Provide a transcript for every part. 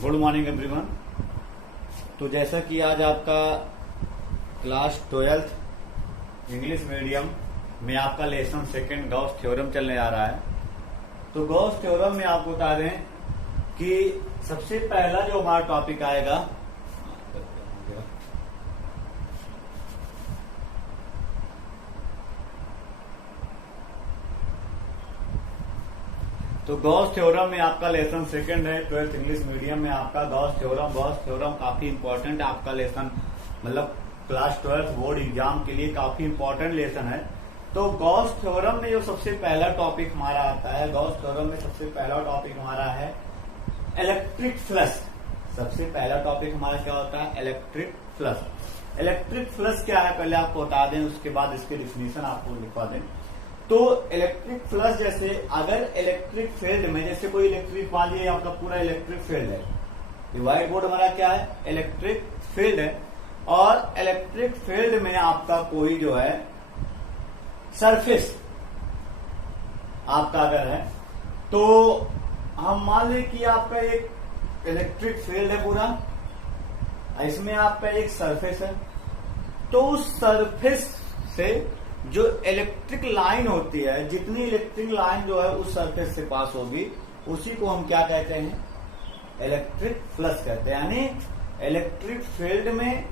Good morning everyone. तो जैसा कि आज आपका क्लास 12th इंग्लिश मीडियम में आपका लेसन सेकंड गॉस थ्योरम चलने आ रहा है। तो गॉस थ्योरम में आपको बता दें कि सबसे पहला जो हमारा टॉपिक आएगा तो गॉस थ्योरम में आपका लेसन सेकंड है 12th इंग्लिश मीडियम में आपका गॉस थ्योरम काफी इंपॉर्टेंट आपका लेसन, मतलब क्लास 12th बोर्ड एग्जाम के लिए काफी इंपॉर्टेंट लेसन है। तो गॉस थ्योरम में जो सबसे पहला टॉपिक हमारा आता है, गॉस थ्योरम में सबसे पहला टॉपिक हमारा है इलेक्ट्रिक फ्लक्स। सबसे पहला टॉपिक हमारा क्या होता है? Electric flux. इलेक्ट्रिक फ्लक्स क्या है पहले आपको बता दें, उसके बाद इसके डिफिनेशन आपको लिखवा दें। तो इलेक्ट्रिक फ्लक्स जैसे अगर इलेक्ट्रिक फील्ड में जैसे कोई इलेक्ट्रिक मान लीजिए आपका पूरा इलेक्ट्रिक फील्ड है, व्हाइट बोर्ड हमारा क्या है? इलेक्ट्रिक फील्ड है। और इलेक्ट्रिक फील्ड में आपका कोई जो है सरफेस आपका अगर है, तो हम मान लें कि आपका एक इलेक्ट्रिक फील्ड है पूरा, इसमें आपका एक सरफेस है। तो उस सरफेस से जो इलेक्ट्रिक लाइन होती है, जितनी इलेक्ट्रिक लाइन जो है उस सरफेस से पास होगी, उसी को हम क्या कहते हैं? इलेक्ट्रिक फ्लक्स कहते हैं। यानी इलेक्ट्रिक फील्ड में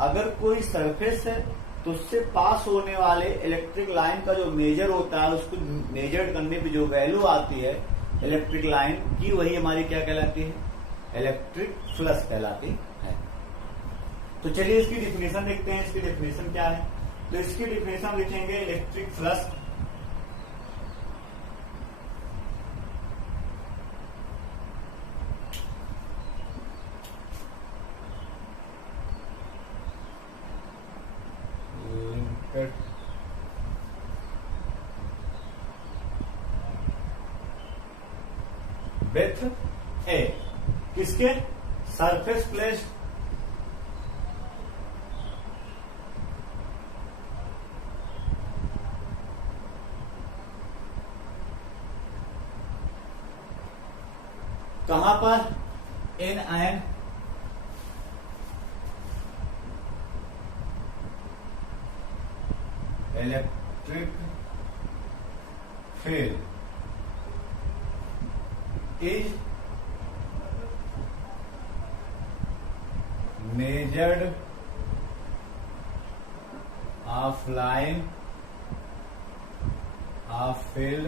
अगर कोई सरफेस है तो उससे पास होने वाले इलेक्ट्रिक लाइन का जो मेजर होता है, उसको मेजर करने पे जो वैल्यू आती है इलेक्ट्रिक लाइन की, वही हमारी क्या कहलाती है? इलेक्ट्रिक फ्लक्स कहलाती है। तो चलिए इसकी डिफिनेशन देखते हैं। इसकी डिफिनेशन क्या है? तो इसकी डिफिनेशन लिखेंगे इलेक्ट्रिक फ्लक्स विथ ए किसके? सरफेस प्लेस्ड कहां पर? In an electric field is measured of line of field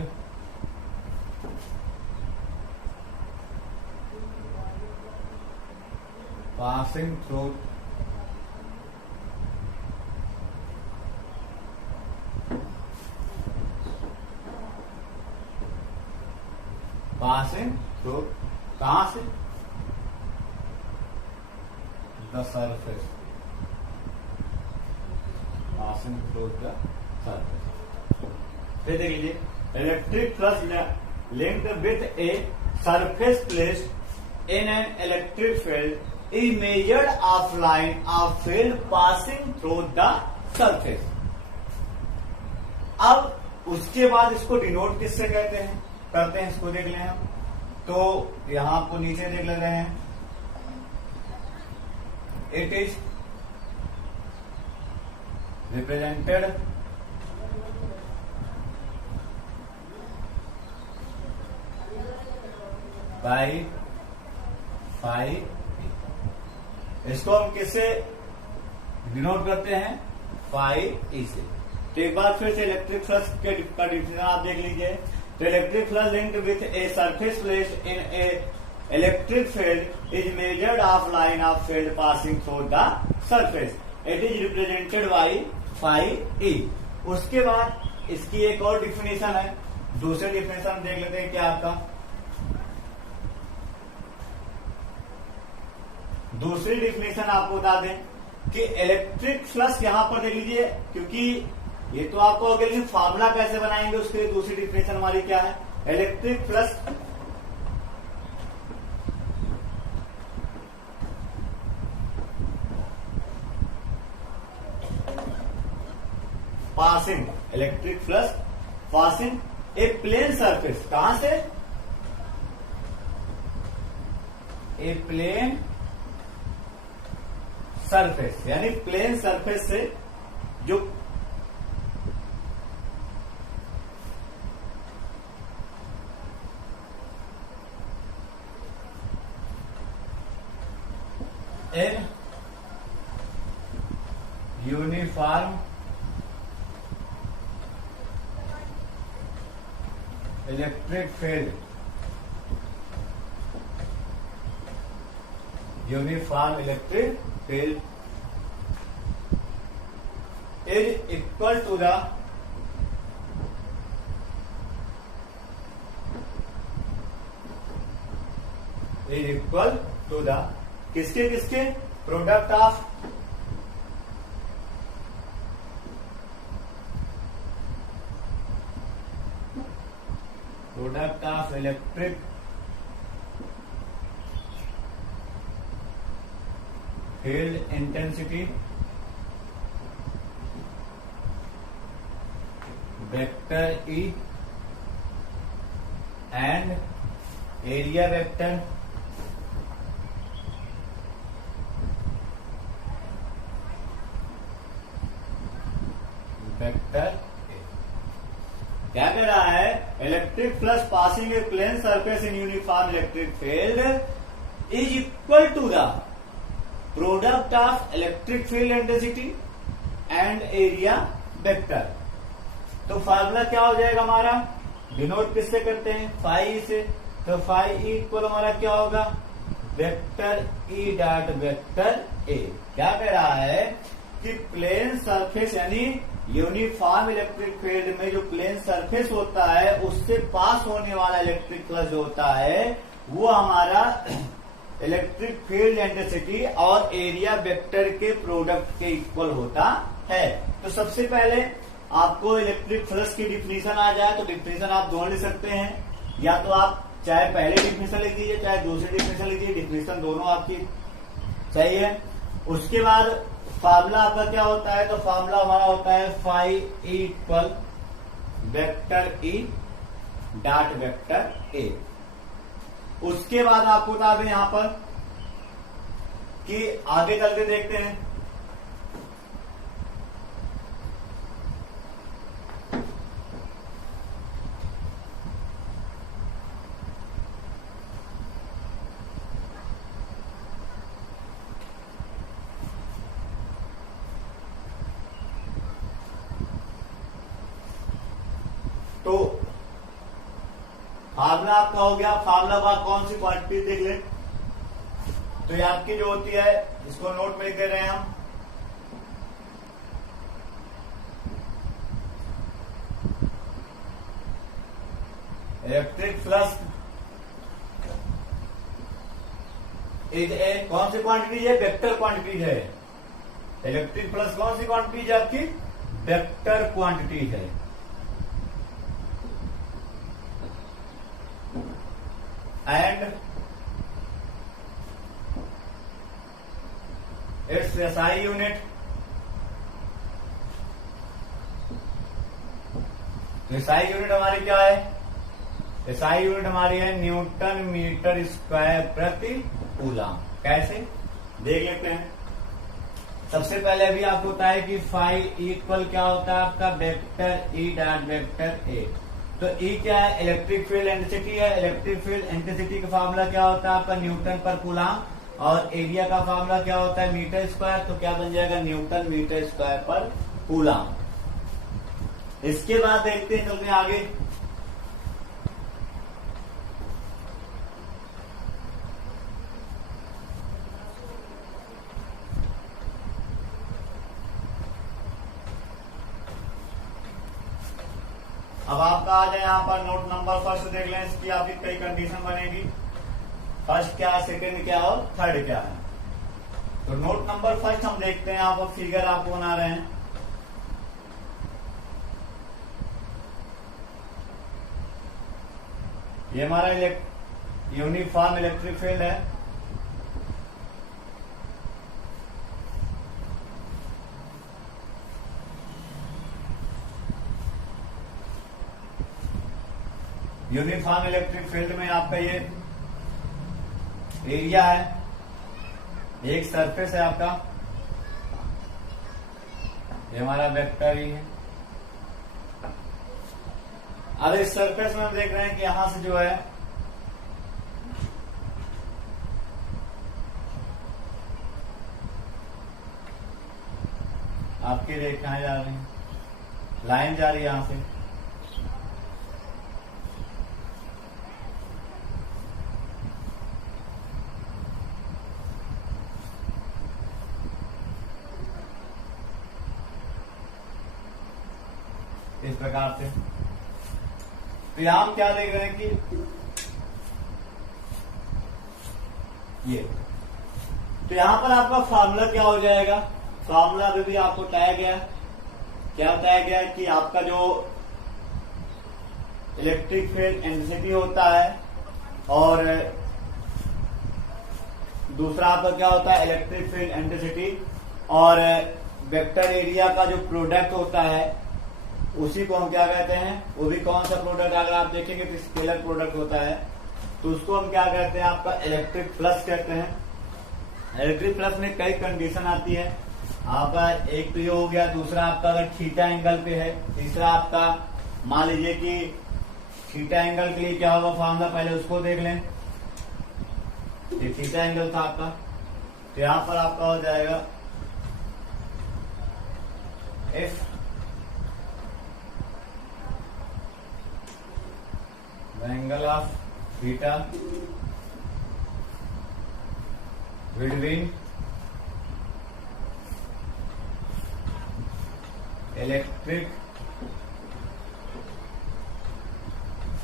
passing through कहां से? The surface. Passing through the surface. फिर देख लीजिए, electric flux linked with a surface placed in an electric field is measured of line of field passing through the surface। अब उसके बाद इसको denote किससे कहते हैं करते हैं, इसको देख लें हम। तो यहां आपको नीचे देख ले रहे हैं, it is represented by phi. इसको हम किससे डिनोट करते हैं? फाई ई से। तो एक बार फिर से इलेक्ट्रिक फ्लक्स का डिफिनेशन आप देख लीजिए। तो electric flux linked with a surface placed in a electric field is measured of line of field passing through the surface. It is represented by phi E. उसके बाद इसकी एक और डिफिनेशन है, दूसरे डिफिनेशन देख लेते हैं क्या आपका। दूसरी डिफिनेशन आपको बता दें कि इलेक्ट्रिक फ्लक्स यहां पर देख लीजिए, क्योंकि ये तो आपको अगर फार्मूला कैसे बनाएंगे उसके लिए दूसरी डिफिनेशन हमारी क्या है? Electric flux passing, electric flux passing a plane surface. कहां से? ए प्लेन सरफेस, यानी प्लेन सरफेस से जो in uniform electric field, uniform electric field is equal to the किसके किसके product of electric field intensity vector E and area vector क्या कह रहा है, electric flux passing a plane surface in uniform electric field is equal to the product of electric field intensity and area vector. तो formula क्या हो जाएगा हमारा, denote किससे करते हैं, फाई से। तो फाई इक्वल हमारा क्या होगा, वेक्टर ई डॉट वेक्टर ए। क्या कह रहा है कि प्लेन सरफेस यानी यूनिफॉर्म इलेक्ट्रिक फील्ड में जो प्लेन सरफेस होता है उससे पास होने वाला इलेक्ट्रिक फ्लक्स जो होता है वो हमारा इलेक्ट्रिक फील्ड इंटेंसिटी और एरिया वेक्टर के प्रोडक्ट के इक्वल होता है। तो सबसे पहले आपको इलेक्ट्रिक फ्लक्स की डिफिनीशन आ जाए तो डिफिनीशन आप दोनों लिख सकते हैं, या तो आप चाहे पहले डिफिनीशन लिख दीजिए चाहे दूसरी डिफिनीशन लिख दीजिए, डिफिनीशन दोनों आपकी सही है। उसके बाद फार्मूला आपका क्या होता है, तो फार्मूला हमारा होता है phi equal vector E dot vector A. उसके बाद आपको बता दें यहां पर कि आगे चल के देखते हैं, तो फार्मूला आपका हो गया। फार्मूला का कौन सी क्वांटिटी देख लें, तो ये आपकी जो होती है इसको नोट में लिख दे रहे हैं हम, इलेक्ट्रिक फ्लक्स इज ए कौन सी क्वांटिटी है, वेक्टर क्वांटिटी है। इलेक्ट्रिक फ्लक्स कौन सी क्वांटिटी है आपकी, वेक्टर क्वांटिटी है। And it's SI unit, SI unit हमारी क्या है, एसआई यूनिट हमारी है न्यूटन मीटर स्क्वायर प्रति कूलम। कैसे देख लेते हैं। सबसे पहले अभी आपको होता है कि फाई इक्वल क्या होता है आपका, वेक्टर ई डॉट वेक्टर ए। तो ई क्या है, इलेक्ट्रिक फील्ड इंटेंसिटी है। इलेक्ट्रिक फील्ड इंटेंसिटी का फार्मूला क्या होता है आपका, न्यूटन पर कूलम, और एरिया का फार्मूला क्या होता है, मीटर स्क्वायर। तो क्या बन जाएगा, न्यूटन मीटर स्क्वायर पर कूलम। इसके बाद देखते हैं चलते हैं आगे। अब आपका आ जाए यहाँ पर नोट नंबर फर्स्ट देख लें, इसकी आपकी कई कंडीशन बनेगी। फर्स्ट क्या है, सेकंड क्या है और थर्ड क्या है। तो नोट नंबर फर्स्ट हम देखते हैं, यहाँ पर फिगर आपको बना रहे हैं। ये हमारा यूनिफॉर्म इलेक्ट्रिक फील्ड है। यूनिफॉर्म इलेक्ट्रिक फील्ड में आपका ये एरिया है, एक सरफेस है आपका, ये हमारा वेक्टर ई है। अब इस सरफेस में हम देख रहे हैं कि यहां से जो है आपकी रेखाएं जा रही हैं, लाइन जा रही है यहां से, इस प्रकार से। तो यहां हम क्या देख रहे हैं कि ये, तो यहां पर आपका फॉर्मूला क्या हो जाएगा, फॉर्मूला अभी भी आपको बताया गया, क्या बताया गया कि आपका जो इलेक्ट्रिक फील्ड इंटेंसिटी होता है और दूसरा आपका क्या होता है इलेक्ट्रिक फील्ड इंटेंसिटी और वेक्टर एरिया का जो प्रोडक्ट होता है उसी को हम क्या कहते हैं, वो भी कौन सा प्रोडक्ट, अगर आप देखेंगे तो स्केलर प्रोडक्ट होता है, तो उसको हम क्या कहते हैं, आपका इलेक्ट्रिक फ्लक्स कहते हैं। इलेक्ट्रिक फ्लक्स में कई कंडीशन आती है आपका, एक तो ये हो गया, दूसरा आपका अगर थीटा एंगल पे है, तीसरा आपका मान लीजिए कि थीटा एंगल के लिए क्या होगा फॉर्मूला, पहले उसको देख लें। ये थीटा एंगल था आपका, तो यहां पर आपका हो जाएगा F angle of theta between electric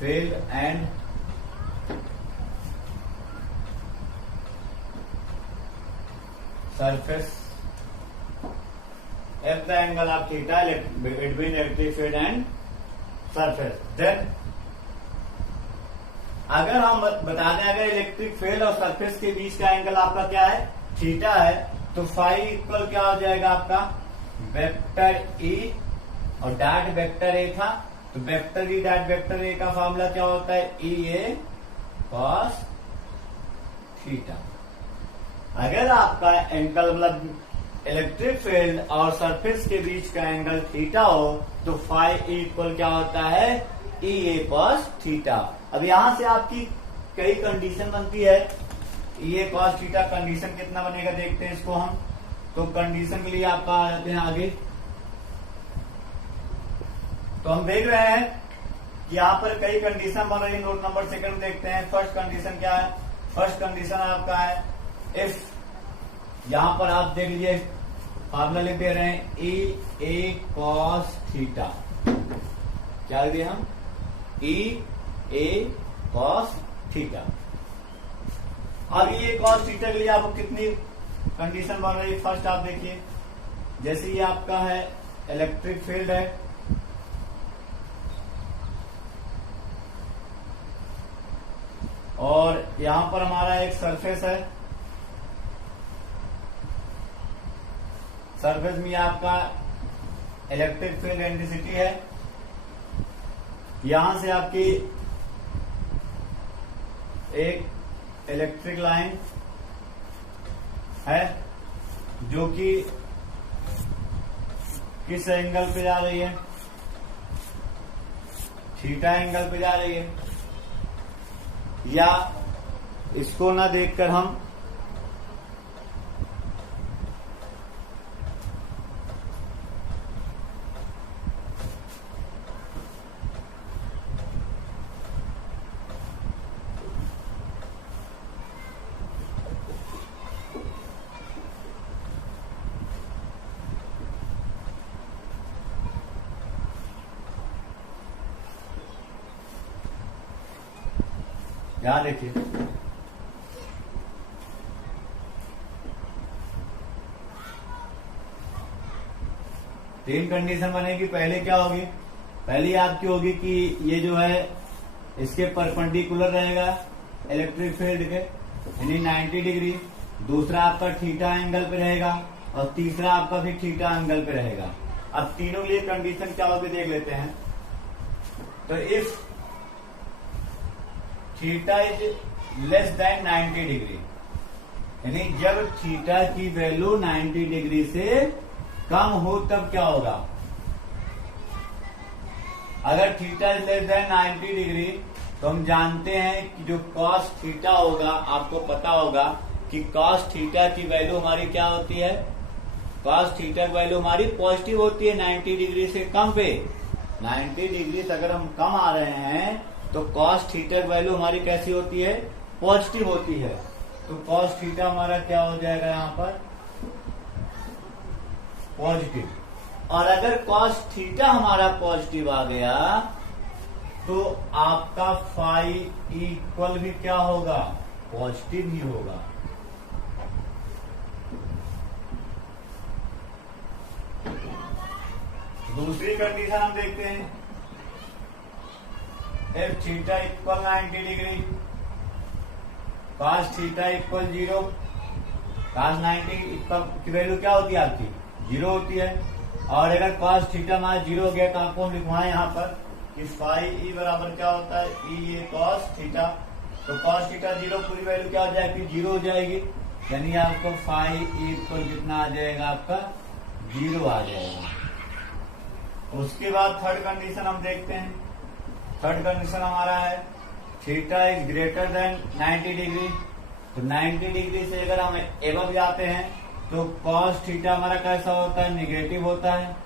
field and surface, f the angle of theta between electric field and surface. Then अगर हम बता दें अगर इलेक्ट्रिक फील्ड और सरफेस के बीच का एंगल आपका क्या है, थीटा है, तो फाई इक्वल क्या हो जाएगा आपका वेक्टर ई और डॉट वेक्टर ए था, तो वेक्टर ई डॉट वेक्टर ए का फॉर्मूला क्या होता है, ई ए कॉस थीटा। अगर आपका एंगल मतलब इलेक्ट्रिक फील्ड और सरफेस के बीच का एंगल थीटा हो तो फाई इक्वल क्या होता है, ई ए कॉस थीटा। अब यहां से आपकी कई कंडीशन बनती है, ई ए कॉस थीटा कंडीशन कितना बनेगा देखते हैं इसको हम। तो कंडीशन के लिए आपका आ जाते हैं आगे, तो हम देख रहे हैं कि यहाँ पर कई कंडीशन बन रही है, नोट नंबर सेकंड देखते हैं। फर्स्ट कंडीशन क्या है, फर्स्ट कंडीशन आपका है इफ, यहां पर आप देख लीजिए फॉर्मूला लिख दे रहे हैं ई ए कॉस थीटा, क्या लिख दिए हम, ई ए कॉस थीटा। अब ये कॉस थीटा के लिए आपको कितनी कंडीशन बन रही है, फर्स्ट आप देखिए, जैसे ये आपका है इलेक्ट्रिक फील्ड है, और यहां पर हमारा एक सरफेस है, सरफेस में आपका इलेक्ट्रिक फील्ड इंटेंसिटी है, यहां से आपकी एक इलेक्ट्रिक लाइन है जो कि किस एंगल पे जा रही है, थीटा एंगल पे जा रही है, या इसको ना देखकर हम यहां देखिए तीन कंडीशन बनेगी। पहले क्या होगी, पहली आपकी होगी कि ये जो है इसके परपेंडिकुलर रहेगा इलेक्ट्रिक फील्ड के, यानी 90 डिग्री। दूसरा आपका थीटा एंगल पे रहेगा और तीसरा आपका भी थीटा एंगल पे रहेगा। अब तीनों के लिए कंडीशन क्या होगी देख लेते हैं। तो if theta is less than 90 degree, यानी जब थीटा की वैल्यू 90 डिग्री से कम हो तब क्या होगा। अगर theta is less than 90 degree तो हम जानते हैं कि जो कॉस थीटा होगा, आपको पता होगा कि कॉस थीटा की वैल्यू हमारी क्या होती है। कॉस थीटा की वैल्यू हमारी पॉजिटिव होती है 90 डिग्री से कम पे। 90 डिग्री से अगर हम कम आ रहे हैं तो कॉस थीटा की वैल्यू हमारी कैसी होती है, पॉजिटिव होती है। तो कॉस थीटा हमारा क्या हो जाएगा यहाँ पर, पॉजिटिव। और अगर कॉस थीटा हमारा पॉजिटिव आ गया तो आपका फाई इक्वल भी क्या होगा, पॉजिटिव ही होगा। दूसरी कंडीशन हम देखते हैं, if theta equal 90 degree cos theta equal 0, cos 90 की वैल्यू क्या होती है आपकी, 0 होती है। और अगर cos थीटा हमारा 0 हो गया तो आपको लिखवाएं यहाँ पर कि फाई ई बराबर क्या होता है, ई ए cos थीटा। तो cos थीटा 0 पूरी वैल्यू क्या हो जाएगी, 0 हो जाएगी। यानी आपको फाई ई इक्वल कितना आ जाएगा, आपका 0 आ जाएगा। उसके बाद थर्ड कंडीशन हम देखते हैं। थर्ड कंडीशन हमारा है theta is greater than 90 degree. तो 90 डिग्री से अगर हम एबव जाते हैं तो cos थीटा हमारा कैसा होता है, निगेटिव होता है।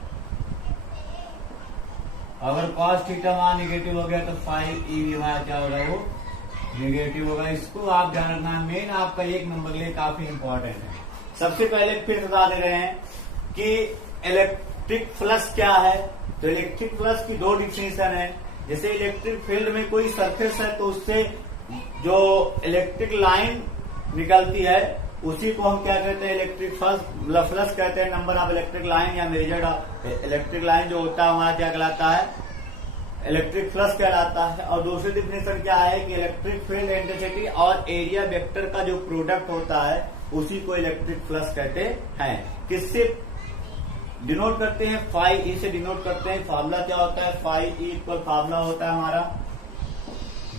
अगर cos थीटा हमारा निगेटिव हो गया तो फाई ई भी हमारा क्या होगा, वो निगेटिव होगा। इसको आप ध्यान रखना, मेन आपका 1 नंबर के लिए काफी इंपॉर्टेंट है। सबसे पहले फिर बता दे रहे हैं कि इलेक्ट्रिक फ्लक्स क्या है। तो इलेक्ट्रिक फ्लक्स की 2 डिफिनेशन है। जैसे इलेक्ट्रिक फील्ड में कोई सरफेस है तो उससे जो इलेक्ट्रिक लाइन निकलती है उसी को हम क्या कहते हैं, इलेक्ट्रिक फ्लक्स कहते हैं। नंबर ऑफ इलेक्ट्रिक लाइन या मेजर्ड इलेक्ट्रिक लाइन जो होता है हमारा क्या कहलाता है, इलेक्ट्रिक फ्लक्स कहलाता है। और दूसरी डिफिनेशन क्या है कि इलेक्ट्रिक फील्ड इंटेंसिटी और एरिया वेक्टर का जो प्रोडक्ट होता है उसी को इलेक्ट्रिक फ्लक्स कहते हैं। किससे डिनोट करते हैं, फाई ई से डिनोट करते हैं। फार्मूला क्या होता है, फाई ई इक्वल फार्मूला होता है हमारा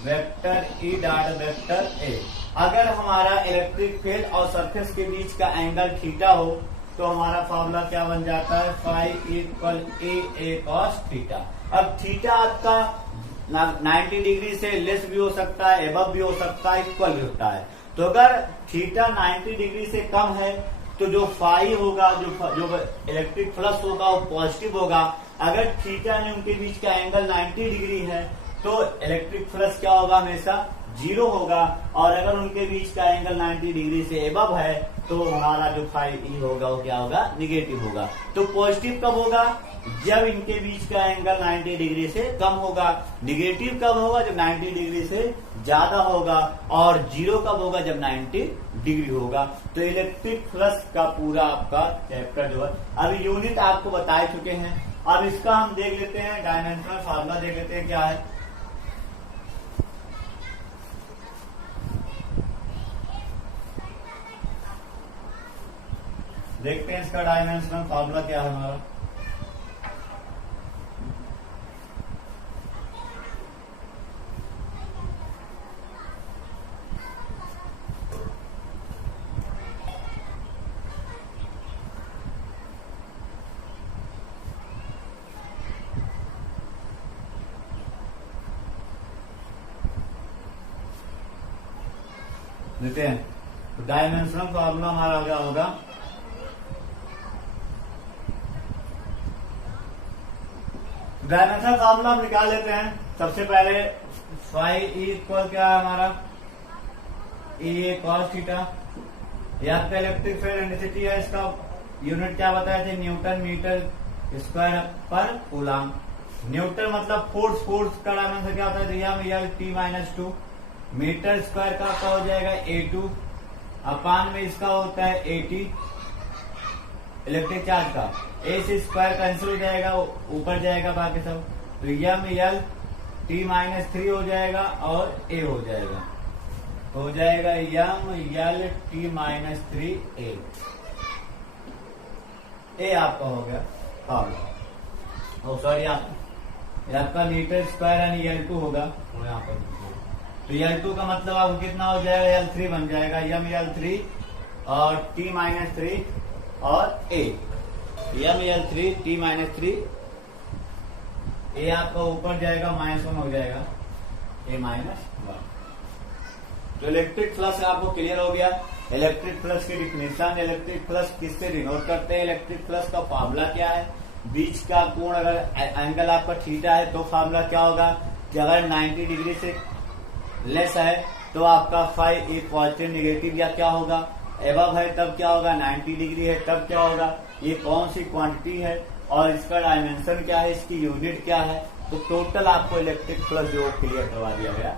वेक्टर ई डॉट वेक्टर ए। अगर हमारा इलेक्ट्रिक फील्ड और सरफेस के बीच का एंगल थीटा हो तो हमारा फार्मूला क्या बन जाता है, फाई इक्वल ए कॉस थीटा। अब थीटा आपका 90 डिग्री से लेस भी हो सकता है, एबव भी हो सकता है, इक्वल भी होता है। तो अगर थीटा 90 डिग्री से कम है तो जो फाई होगा, जो इलेक्ट्रिक फ्लक्स होगा वो पॉजिटिव होगा। अगर थीटा ने उनके बीच का एंगल 90 डिग्री है तो इलेक्ट्रिक फ्लक्स क्या होगा, हमेशा 0 होगा। और अगर उनके बीच का एंगल 90 डिग्री से एबव है तो हमारा जो फाई ई होगा वो क्या होगा, निगेटिव होगा। तो पॉजिटिव कब होगा, जब इनके बीच का एंगल 90 डिग्री से कम होगा। निगेटिव कब होगा, जब 90 डिग्री से ज्यादा होगा। और 0 कब होगा, जब 90 डिग्री होगा। तो इलेक्ट्रिक फ्लक्स का पूरा आपका चैप्टर जो है अभी यूनिट आपको बता चुके हैं। अब इसका हम देख लेते हैं, डायमेंशनल फार्मूला देख लेते हैं क्या है। देखते हैं इसका डायमेंशनल फार्मूला क्या है हमारा। देखते हैं तो डायमेंशनल फार्मूला हमारा क्या होगा, डायमेंशनल फार्मूला हम निकाल लेते हैं। सबसे पहले फाई ई इक्वल क्या है हमारा, ई ए कॉस थीटा। यहाँ पे इलेक्ट्रिक फील्ड इंटेंसिटी है, इसका यूनिट क्या बताया थे, न्यूटन मीटर स्क्वायर पर कूलम। न्यूटन मतलब फोर्स, फोर्स का डायमेंशन क्या होता है, T-2। मीटर स्क्वायर का आपका हो जाएगा A2 अपान में इसका होता है AT इलेक्ट्रिक चार्ज का। ए से स्क्वायर कैंसिल हो जाएगा, ऊपर जाएगा बाकी सब। तो ML T-3 हो जाएगा और A हो जाएगा, हो जाएगा ML T-3 A आपका हो गया फार्मूला। सॉरी आपका मीटर स्क्वायर यानी L2 होगा वो यहाँ पर। तो L2 का मतलब आपको कितना हो जाएगा, L3 बन जाएगा। ML3 और T-3 और A, ML3 T-3, A आपका ऊपर जाएगा -1 हो जाएगा, A-1। जो इलेक्ट्रिक फ्लक्स है आपको क्लियर हो गया। इलेक्ट्रिक फ्लक्स की डिफिनेशन, इलेक्ट्रिक फ्लक्स किससे डिनोट करते हैं, इलेक्ट्रिक फ्लक्स का फॉर्मूला क्या है, बीच का कोण अगर एंगल आपका थीटा है तो फॉर्मूला क्या होगा कि अगर 90 डिग्री से लेस है तो आपका फाई ए पॉजिटिव नेगेटिव या क्या होगा, एबव है तब क्या होगा, 90 डिग्री है तब क्या होगा, ये कौन सी क्वांटिटी है और इसका डायमेंशन क्या है, इसकी यूनिट क्या है। तो टोटल आपको इलेक्ट्रिक फ्लक्स जो क्लियर करवा दिया गया।